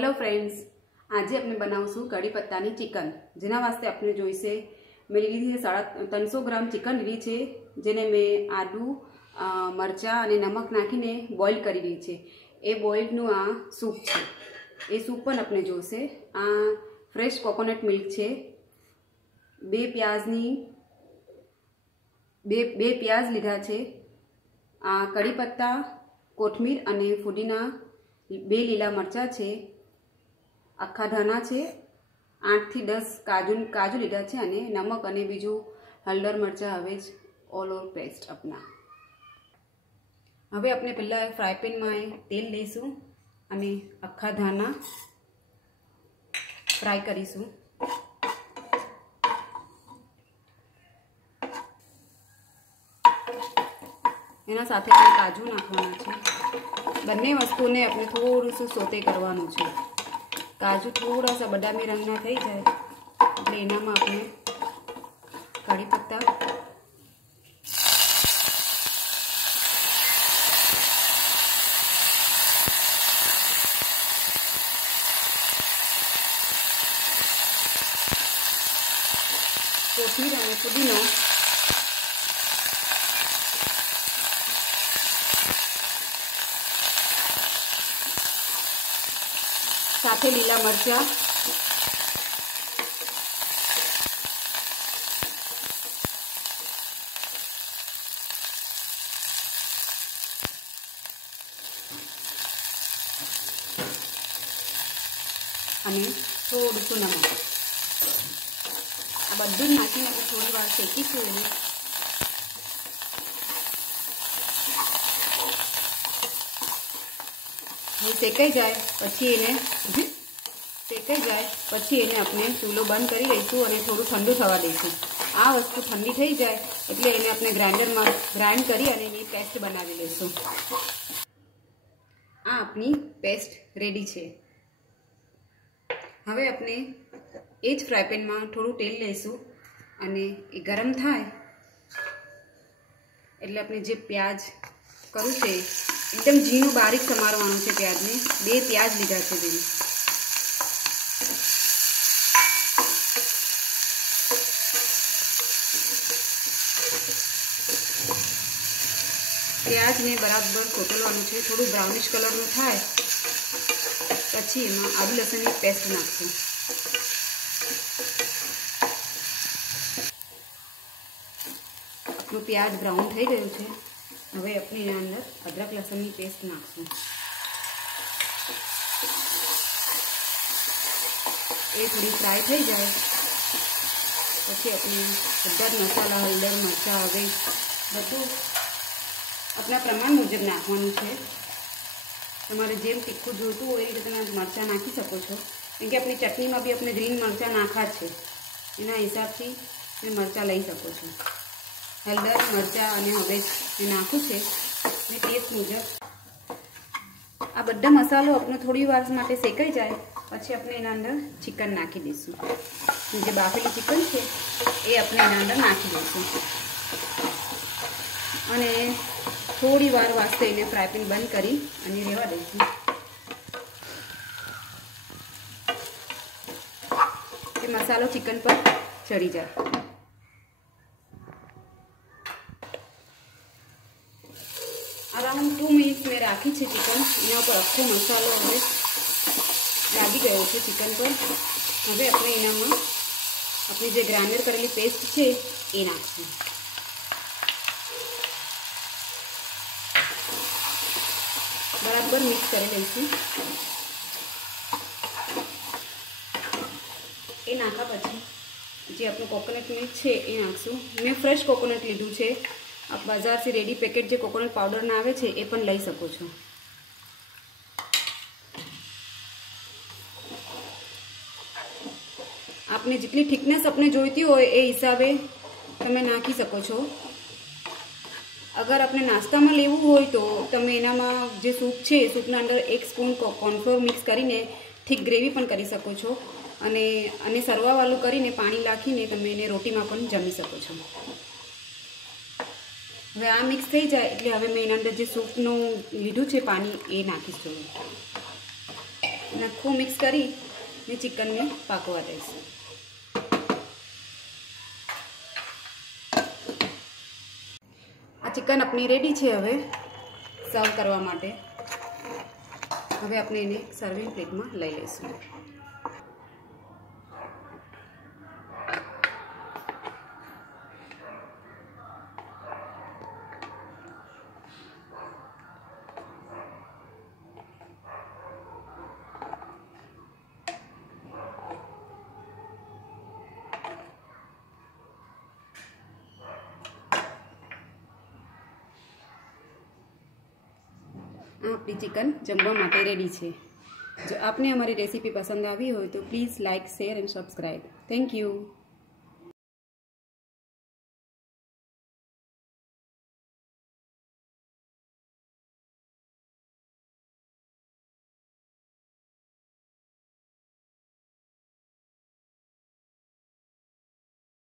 Hello friends, आज अपने बनावशू कढ़ी पत्तानी chicken. जेना वास्ते अपने जोईशे मैं लीधी है 350 ग्राम चिकन लीधी है, जेने मैं आदू मरचा और नमक नाखीने बॉइल करी रही है। ए बॉइलनु आ सूप है। ए सूप पण अपने जोईशे। आ फ्रेश कोकोनट मिल्क है। बे प्याज लीधा है। आ कढ़ी पत्ता, कोथमीर अने फुदीना, 2 લીલા મરચા છે, આખા ધાણા છે, 8 થી 10 કાજુ લીધા છે અને નમક અને બીજું હળદર મરચા હવે જ ઓલ ઓવર પેસ્ટ अपना। હવે આપણે પહેલા ફ્રાય પેન માં તેલ લઈશું અને આખા ધાણા ફ્રાય કરીશું। એના સાથે આપણે કાજુ નાખવાના છે। બંને વસ્તુને આપણે થોડું સો સોતે કરવાનું છે। काजू थोड़ा सा बदामी रंगना थई जाए એટલે એનામાં આપણે કઢી પત્તા, કોથમીર અને ફુદીનો, साथे लीला मरचा, અને થોડું નમક। આ બધું નાખીને આપણે થોડી વાર શેકીશું। એને શેકાઈ જાય પછી એને આપણે ચૂલો બંધ કરી લઈશું અને થોડું ઠંડુ થવા દઈશું। આ વસ્તુ ઠંડી થઈ જાય એટલે એને આપણે ગ્રાઇન્ડરમાં ગ્રાઇન્ડ કરી અને એની પેસ્ટ બનાવી લઈશું। આ આપણી પેસ્ટ રેડી છે। હવે આપણે એ જ ફ્રાય પેનમાં થોડું તેલ લઈશું અને એ ગરમ થાય એટલે આપણે જે પ્યાજ કરું છે एकदम झीणुं बारीक समारवानुं छे। प्याजने 2 प्याज लीधा छे। जेने प्याज ने बराबर कोटलवानुं छे। थोड़ुं ब्राउनिश कलरनुं थाय पछी एमां आदू लसणनी पेस्ट नाखशुं। आपनुं प्याज ब्राउन थई गयुं छे। હવે આપણે એના અંદર અદરક લસણની પેસ્ટ નાખશું। એ થોડી ફ્રાય થઈ જાય પછી આપણે બધા જ મસાલા, હળદર, મરચાં હવે બધું આપણા પ્રમાણ મુજબ નાખવાનું છે। તમારે જેમ તીખું જોઈતું હોય એ રીતે તમે મરચાં નાખી શકો છો, કેમ કે આપણી ચટણીમાં બી આપણે ગ્રીન મરચાં નાખા છે। એના હિસાબથી તમે મરચાં લઈ શકો છો। हलदर मरचा अने हवे नाखुं छे ने टेस्ट मुजब। आ बधा मसालो अपने थोड़ी वार माटे शेकाई जाए पछी अपने एना अंदर चिकन नाखी दईशुं। जे बाफेली चिकन छे ए अपने एना अंदर नाखी दईशुं अने थोड़ी वार वास्ते एने फ्राय पेन बंद करी अने रेवा दईशुं के मसालो चिकन पर चढ़ी जाए। अराउंड 2 मिनिट में राखी है चिकन। एना पर आखो मसालो हवे लागी गयो है चिकन पर। हवे अपने एनामां अपनी जे ग्राइंडर करेली पेस्ट है ए नाखशुं। बराबर मिक्स करी लईशुं। ए नाखा पछी जे आपणुं कोकोनट मिल्क है ए नाखशुं। मैं फ्रेश कोकोनट लीधुं छे। आप बाजार से रेडी पेकेट जो कोकोनट पाउडर ना आवे छे ए पण लई सको छो। आपने जितनी थिकनेस अपने जोईती होय ए हिसाबे तमे नाखी सको छो। अगर आपने नास्ता में लेवुं होय तो तमे एनामां जे सूप छे सूपना अंदर 1 स्पून कॉर्नफ्लोर मिक्स करीने ठीक ग्रेवी पण करी सको छो अने सरवावाळुं करीने पाणी नाखीने तमे एने रोटीमां पण जमी सको छो। હવે આ મિક્સ થઈ જાય એટલે હવે મેં એના અંદર જે સૂપનું લીધું છે પાણી એ નાખીશું। અને આખું મિક્સ કરીને ચિકનને પાકવા દઈશું. આ ચિકન આપણી રેડી છે હવે સર્વ કરવા માટે. હવે આપણે એને સર્વિંગ પ્લેટમાં લઈ લઈશું. આપણી ચિકન જમવા માટે રેડી છે. જો આપને અમારી રેસીપી પસંદ આવી હોય તો please like, share and subscribe. Thank you.